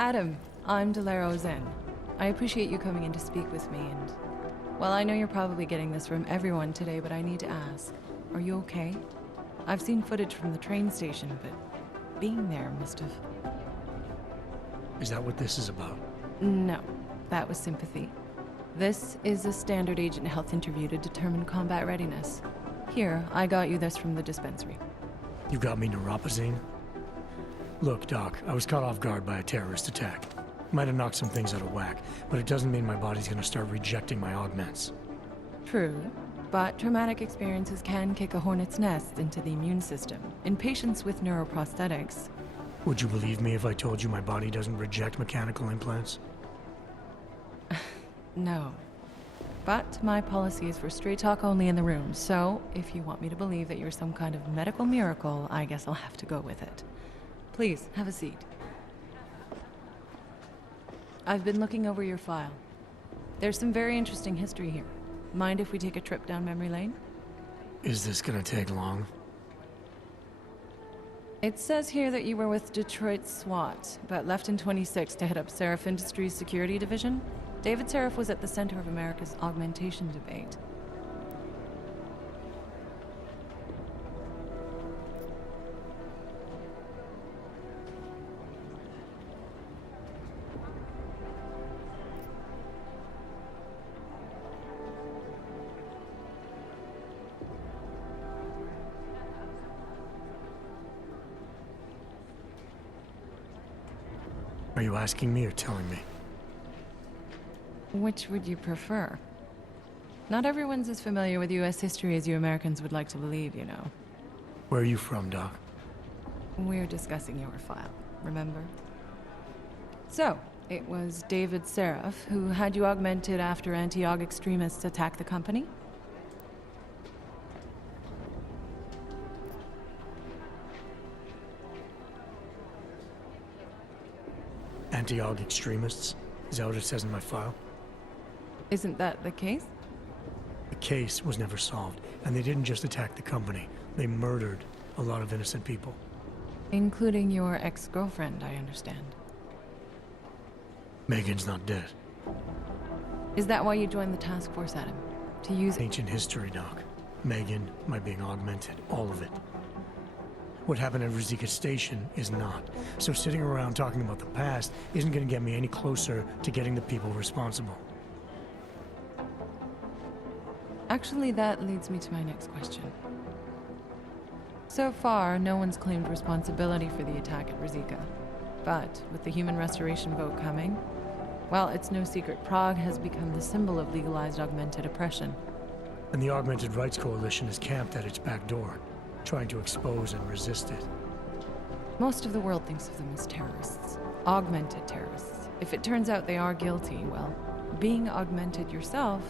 Adam, I'm Delaro Zen. I appreciate you coming in to speak with me, and... Well, I know you're probably getting this from everyone today, but I need to ask. Are you okay? I've seen footage from the train station, but being there must have... Is that what this is about? No, that was sympathy. This is a standard agent health interview to determine combat readiness. Here, I got you this from the dispensary. You got me neuropazine? Look, Doc, I was caught off guard by a terrorist attack. Might have knocked some things out of whack, but it doesn't mean my body's gonna start rejecting my augments. True, but traumatic experiences can kick a hornet's nest into the immune system. In patients with neuroprosthetics... Would you believe me if I told you my body doesn't reject mechanical implants? No. But my policy is for straight talk only in the room, so if you want me to believe that you're some kind of medical miracle, I guess I'll have to go with it. Please, have a seat. I've been looking over your file. There's some very interesting history here. Mind if we take a trip down memory lane? Is this gonna take long? It says here that you were with Detroit SWAT, but left in 26 to head up Seraph Industries' security division. David Seraph was at the center of America's augmentation debate. Are you asking me or telling me? Which would you prefer? Not everyone's as familiar with U.S. history as you Americans would like to believe, you know. Where are you from, Doc? We're discussing your file, remember? So, it was David Seraph who had you augmented after anti-aug extremists attacked the company? Anti-aug extremists? Is that what it says in my file? Isn't that the case? The case was never solved, and they didn't just attack the company. They murdered a lot of innocent people. Including your ex-girlfriend, I understand. Megan's not dead. Is that why you joined the task force, Adam? To use Ancient history, Doc. Megan, my being augmented, all of it. What happened at Rosika Station is not. So sitting around talking about the past isn't going to get me any closer to getting the people responsible. Actually, that leads me to my next question. So far, no one's claimed responsibility for the attack at Rosika. But with the human restoration vote coming, well, it's no secret Prague has become the symbol of legalized augmented oppression. And the Augmented Rights Coalition is camped at its back door, trying to expose and resist it. Most of the world thinks of them as terrorists. Augmented terrorists. If it turns out they are guilty, well, being augmented yourself...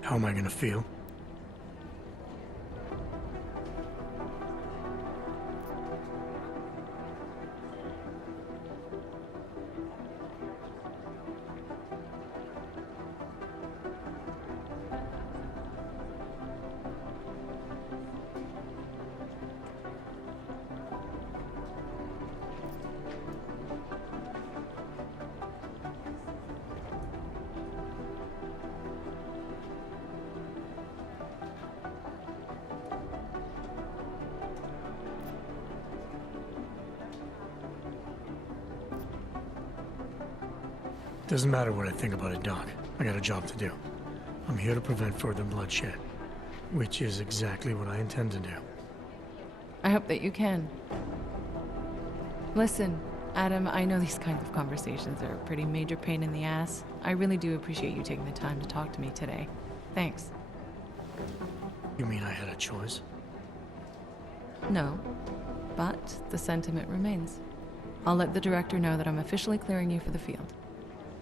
How am I gonna feel? Doesn't matter what I think about it, Doc. I got a job to do. I'm here to prevent further bloodshed, which is exactly what I intend to do. I hope that you can. Listen, Adam, I know these kinds of conversations are a pretty major pain in the ass. I really do appreciate you taking the time to talk to me today. Thanks. You mean I had a choice? No, but the sentiment remains. I'll let the director know that I'm officially clearing you for the field.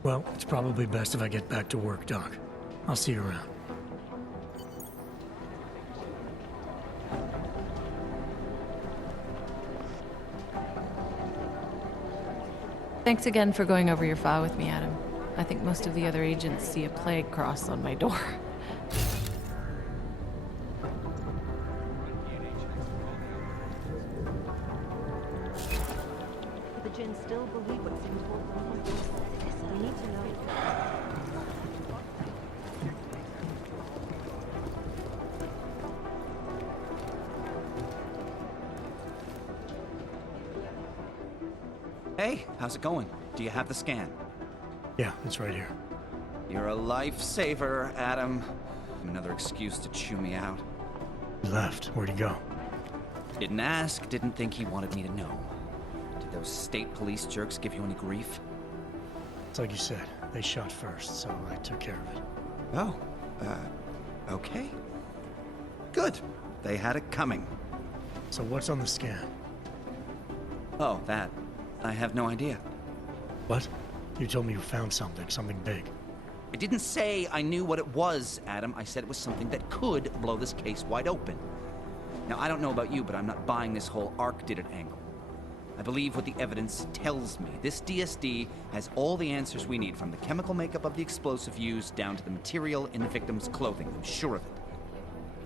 Well, it's probably best if I get back to work, Doc. I'll see you around. Thanks again for going over your file with me, Adam. I think most of the other agents see a plague cross on my door. The can still believe what's being told from him. We need to know. Hey, how's it going? Do you have the scan? Yeah, it's right here. You're a lifesaver, Adam. Another excuse to chew me out. He left. Where'd he go? Didn't ask, didn't think he wanted me to know. Did those state police jerks give you any grief? It's like you said. They shot first, so I took care of it. Oh, okay. Good. They had it coming. So what's on the scan? Oh, that. I have no idea. What? You told me you found something big. I didn't say I knew what it was, Adam. I said it was something that could blow this case wide open. Now, I don't know about you, but I'm not buying this whole Ark did it angle. I believe what the evidence tells me. This DSD has all the answers we need, from the chemical makeup of the explosive used down to the material in the victim's clothing. I'm sure of it.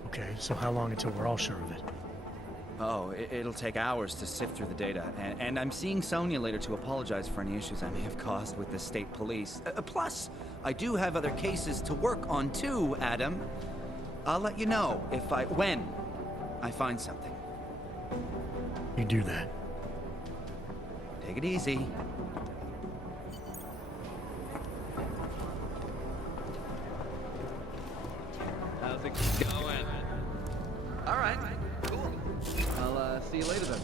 Okay, so how long until we're all sure of it? Oh, it'll take hours to sift through the data. And I'm seeing Sonia later to apologize for any issues I may have caused with the state police. Plus, I do have other cases to work on too, Adam. I'll let you know when I find something. You do that. Take it easy. How's it going? All right, cool. I'll see you later then.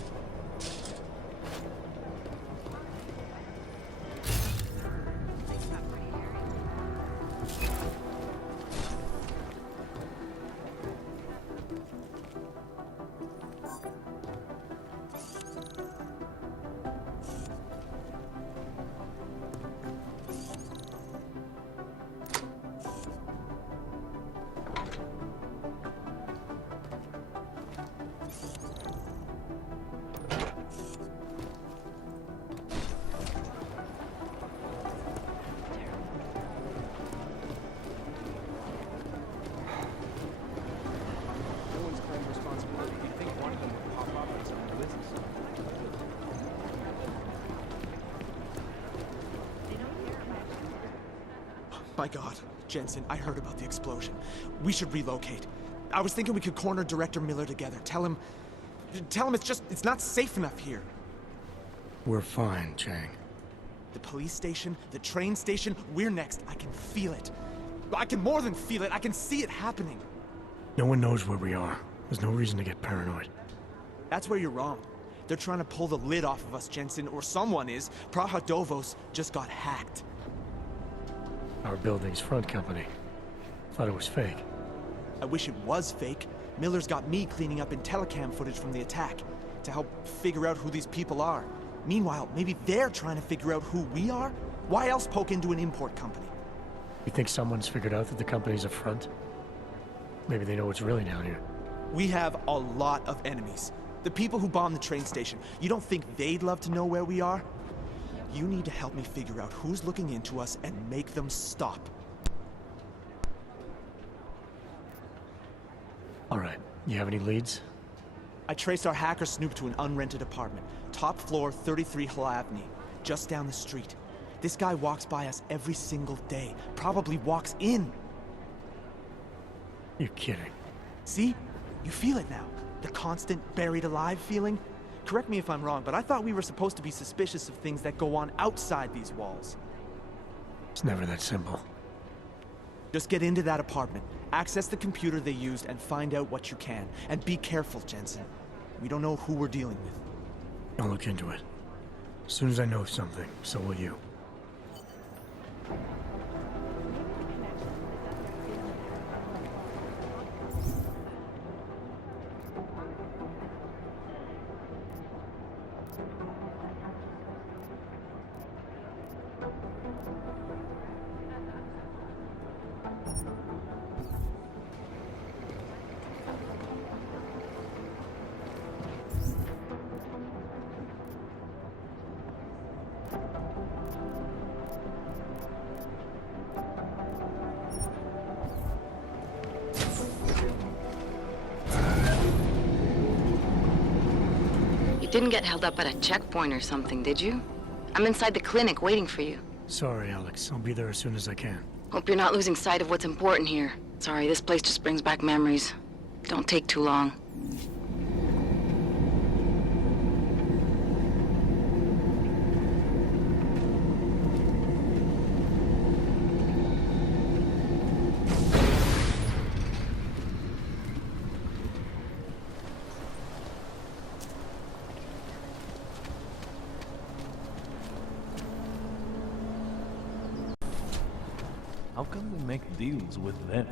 My God, Jensen, I heard about the explosion. We should relocate. I was thinking we could corner Director Miller together. Tell him it's not safe enough here. We're fine, Chang. The police station, the train station, we're next. I can feel it. I can more than feel it. I can see it happening. No one knows where we are. There's no reason to get paranoid. That's where you're wrong. They're trying to pull the lid off of us, Jensen, or someone is. Praha Dovos just got hacked. Our building's front company. Thought it was fake. I wish it was fake. Miller's got me cleaning up IntelliCam footage from the attack to help figure out who these people are. Meanwhile, maybe they're trying to figure out who we are? Why else poke into an import company? You think someone's figured out that the company's a front? Maybe they know what's really down here. We have a lot of enemies. The people who bombed the train station. You don't think they'd love to know where we are? You need to help me figure out who's looking into us and make them stop. All right. You have any leads? I traced our hacker snoop to an unrented apartment. Top floor, 33 Hlavny, just down the street. This guy walks by us every single day. Probably walks in. You're kidding. See? You feel it now. The constant buried alive feeling. Correct me if I'm wrong, but I thought we were supposed to be suspicious of things that go on outside these walls. It's never that simple. Just get into that apartment, access the computer they used, and find out what you can. And be careful, Jensen. We don't know who we're dealing with. I'll look into it. As soon as I know something, so will you. Didn't get held up at a checkpoint or something, did you? I'm inside the clinic waiting for you. Sorry, Alex. I'll be there as soon as I can. Hope you're not losing sight of what's important here. Sorry, this place just brings back memories. Don't take too long. How can we make deals with them?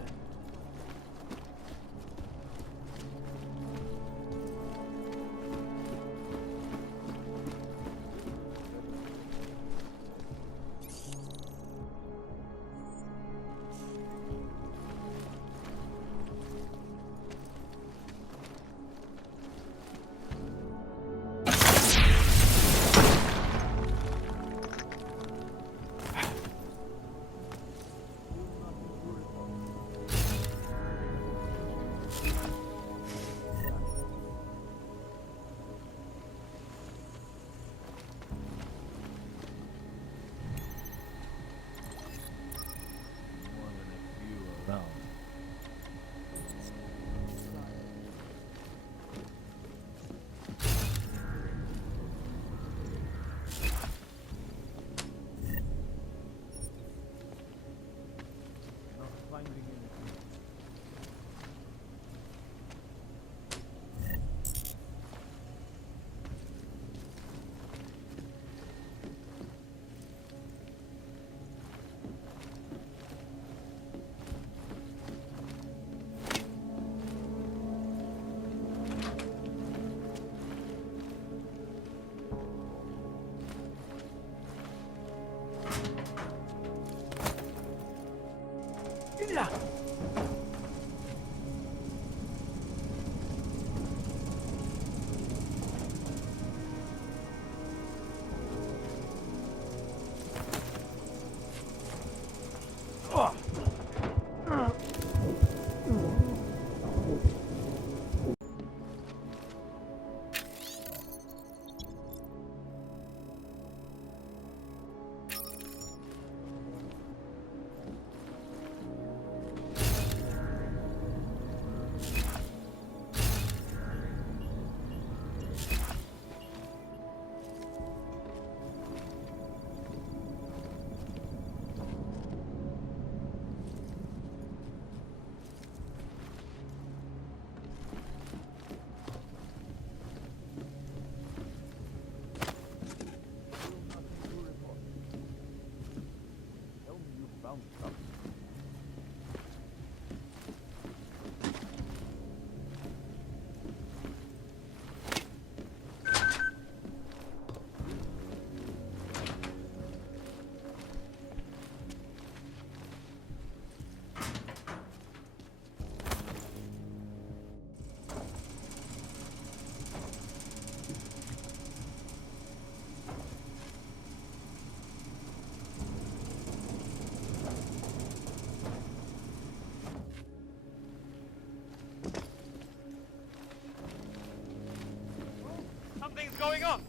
Something's going on!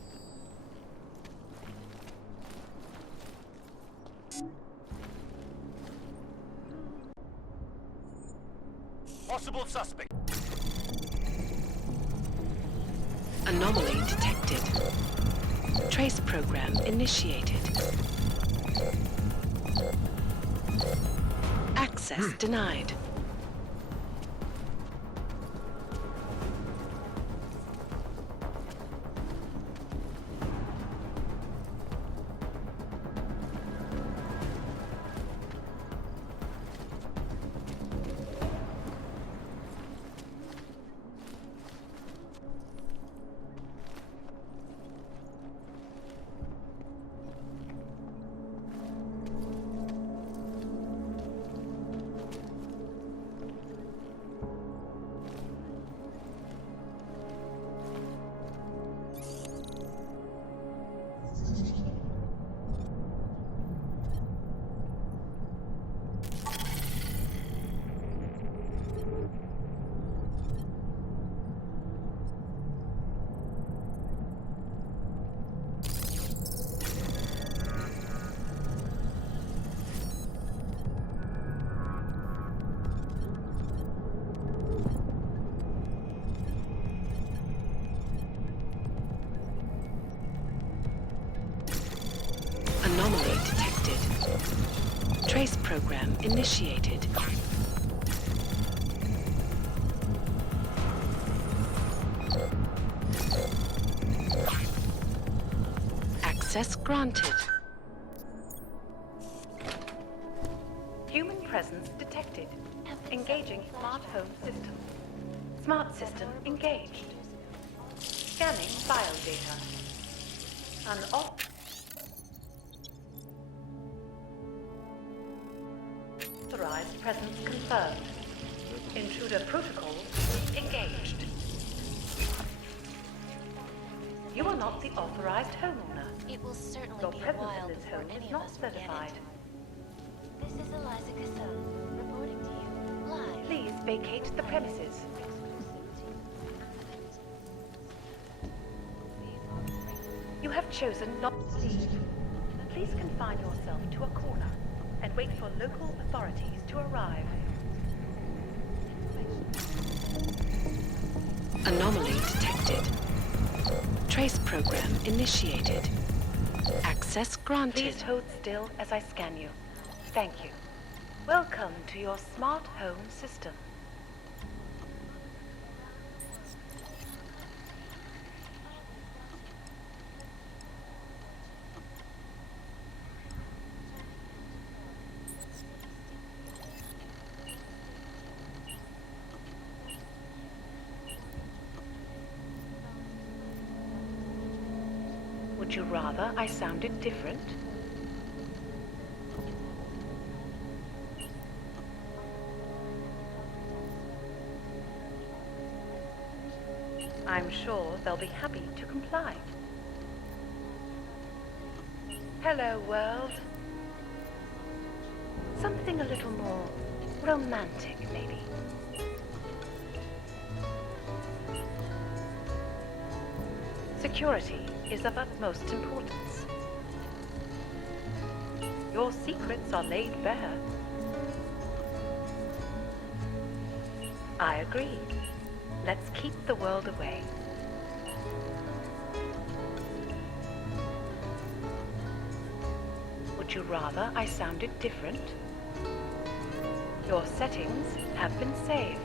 Possible suspect. Anomaly detected. Trace program initiated. Access denied. program initiated. Access granted. Human presence detected. Engaging smart home system. Smart system engaged. Scanning file data. Unauthorized presence confirmed. Intruder protocols engaged. You are not the authorized homeowner. It will certainly Your be a presence while in this before home any is of not us will get certified. it. This is Eliza Casson, reporting to you, live. Please vacate the premises. You have chosen not to leave. Please confine yourself to a corner and wait for local authorities to arrive. Anomaly detected. Trace program initiated. Access granted. Please hold still as I scan you. Thank you. Welcome to your smart home system. Would you rather I sounded different? I'm sure they'll be happy to comply. Hello, world. Something a little more romantic, maybe. Security is of utmost importance. Your secrets are laid bare. I agree. Let's keep the world away. Would you rather I sounded different? Your settings have been saved.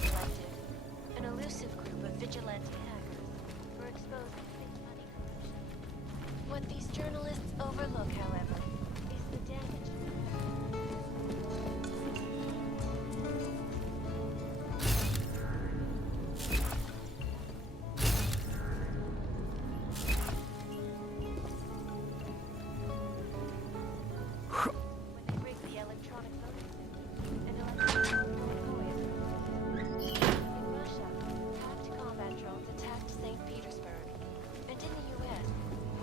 Collective, an elusive group of vigilante hackers were exposing big money corruption. What these journalists overlook, however, is the damage. When they rigged the electronic voting system and elected in Russia, hacked combat drones attacked St. Petersburg, and in the U.S.,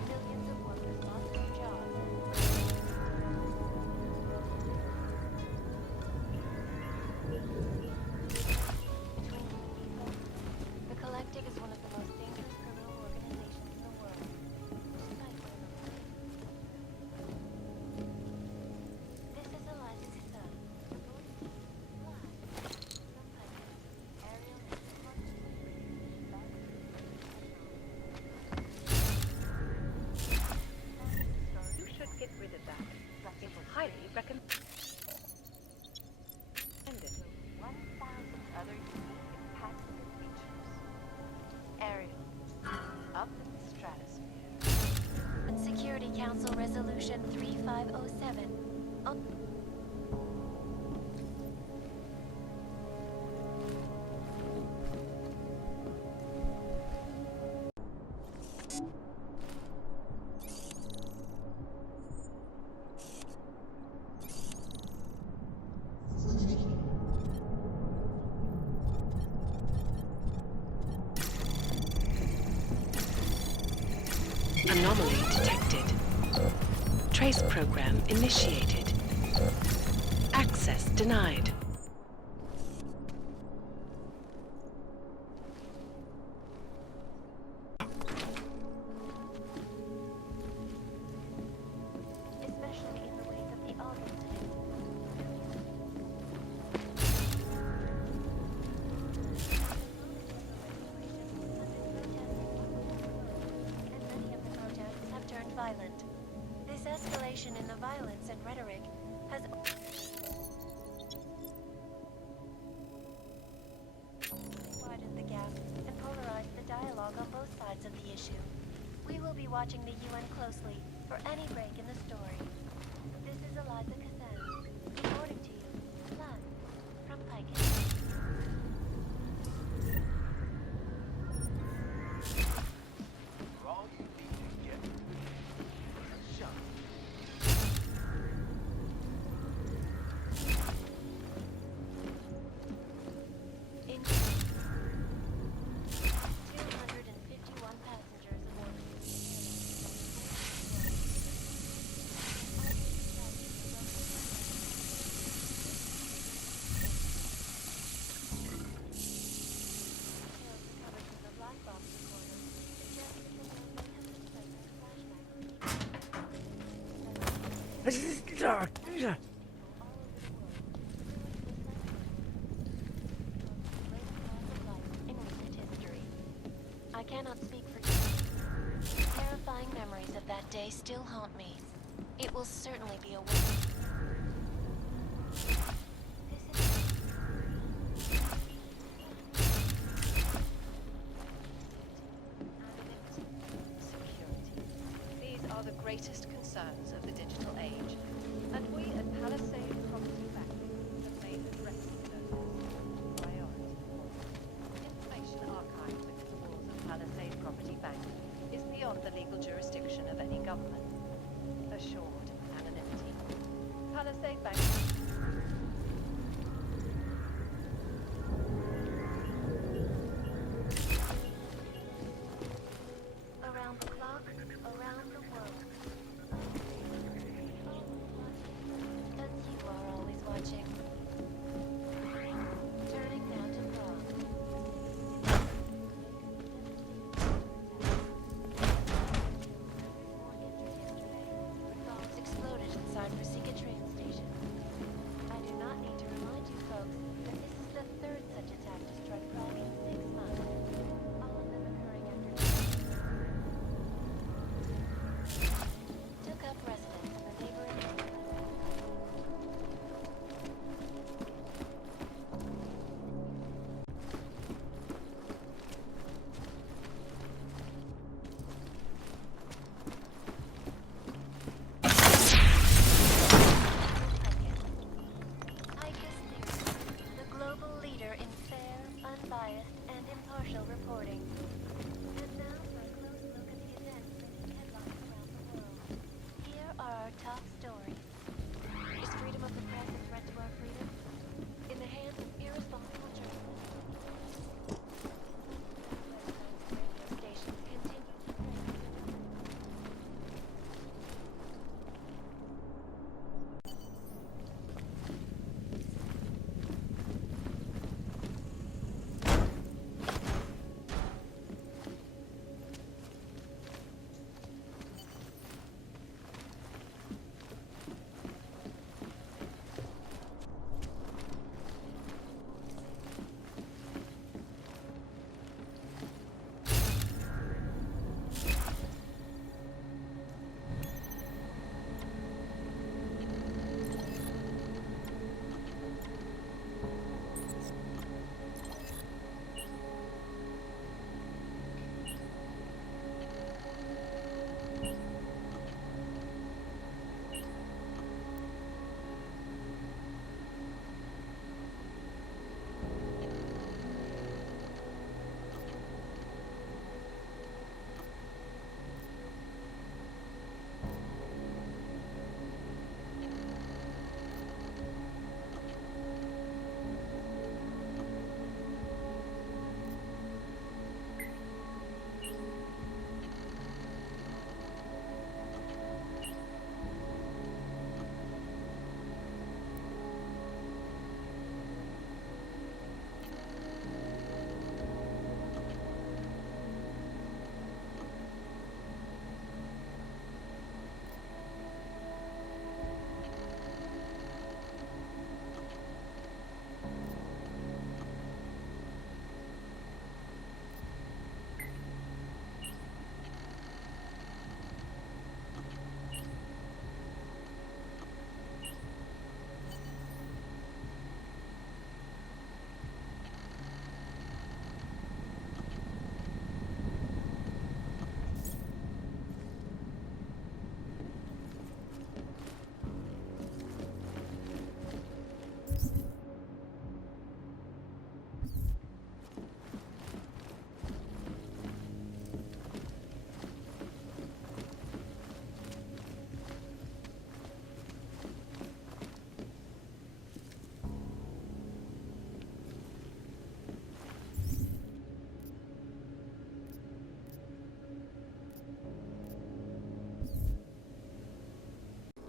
millions of workers lost their jobs. The Collective is one of the most dangerous criminal organizations in the world. Despite what it This is Eliza Casson, reporting to you live from Pike's aerial You should get rid of that. It's highly recommended. 1,000 other unique and patented features. Aerial, up in the stratosphere. Security Council Resolution 3507. Anomaly detected. Trace program initiated. Access denied. Especially in the wake of the audio today. violent. This escalation in the violence and rhetoric has widened the gap and polarized the dialogue on both sides of the issue. We will be watching the UN closely for any break in the story. This is Eliza Kazan, reporting to you, live from Pike. In 251 passengers aboard. Recovered from the black box recorder suggest that the man may have been present flashbacks. In recent history. I cannot speak for you. Terrifying memories of that day still haunt me. It will certainly be a waste. Security. These are the greatest concerns of the digital age, and we at Palisade Property Banking have made addressing those concerns a priority. Information archived within the walls of Palisade Property Bank is beyond the legal jurisdiction of any government. Assured anonymity. Palisade Bank. Around the clock, around the world. As you are always watching. Turning now to Prague. Bombs exploded inside Rosika train station. I do not need to remind you folks that this is the third such attack to strike Prague in 6 months. All of them occurring after took up residence in the neighboring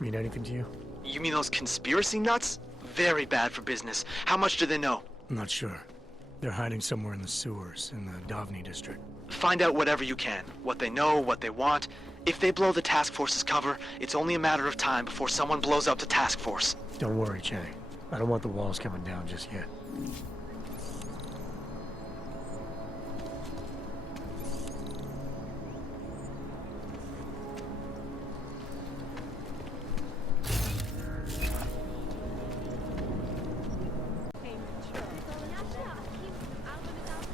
mean anything to you? You mean those conspiracy nuts? Very bad for business. How much do they know? I'm not sure. They're hiding somewhere in the sewers in the Davni district. Find out whatever you can. What they know, what they want. If they blow the task force's cover, it's only a matter of time before someone blows up the task force. Don't worry, Chang. I don't want the walls coming down just yet.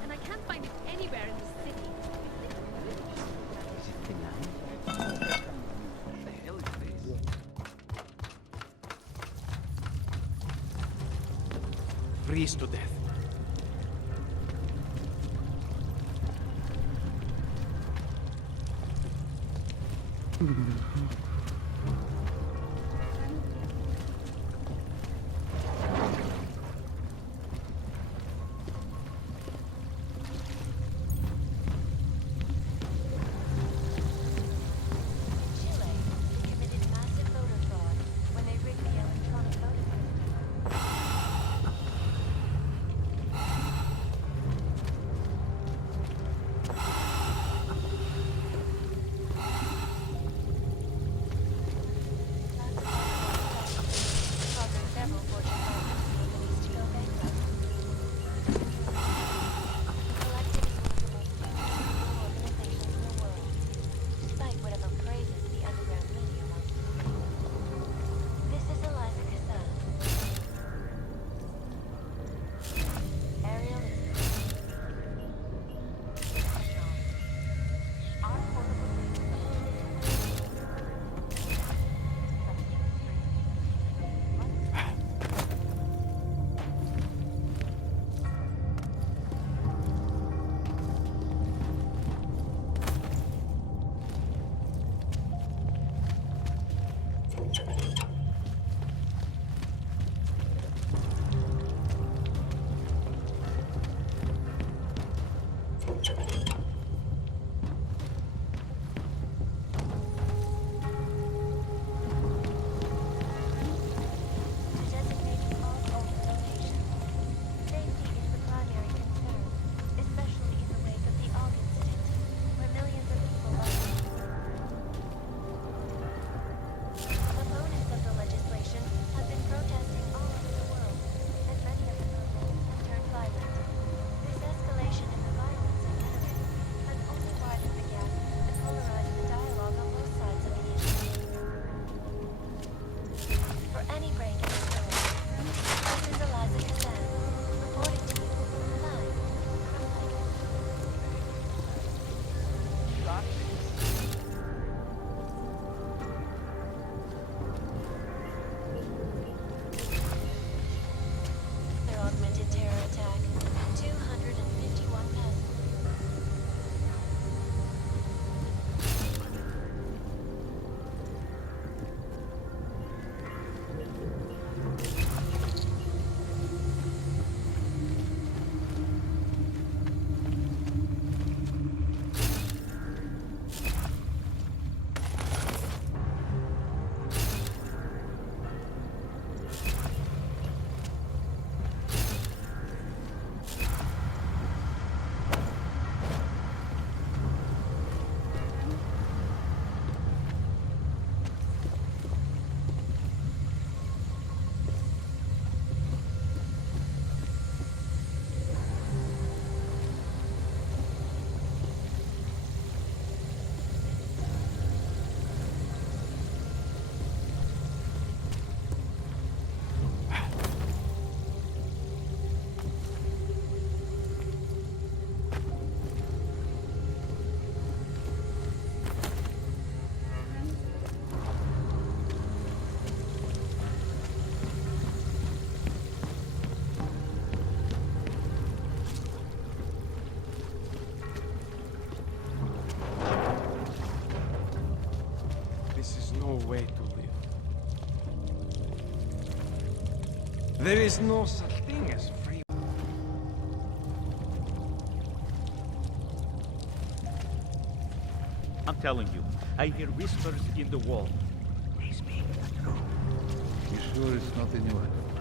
And I can't find it anywhere in the city. Freeze to death. Chile committed massive voter fraud when they rigged the electronic voting system. Causing several Fortune 500 companies to go bankrupt. Collective is one of the most successful organizations in the world, despite whatever praises the underground media wants to see. This is Eliza Cassan. Ariel is our portable link to the whole designated all open locations. Safety is the primary concern, especially in the wake of the Og incident, where millions of people lost. Opponents of the legislation have been protesting all over the world, and many of the protests have turned violent. This escalation in the violence and rhetoric has only widened the gap and polarized the dialogue on both sides of the issue. For any break in the story, this is Eliza Cassan, reporting to you live from Icarus. Their augmented terror attack, 251 deaths. This is no way to live. There is no such thing as free. I'm telling you, I hear whispers in the wall. They speak sure it's not in your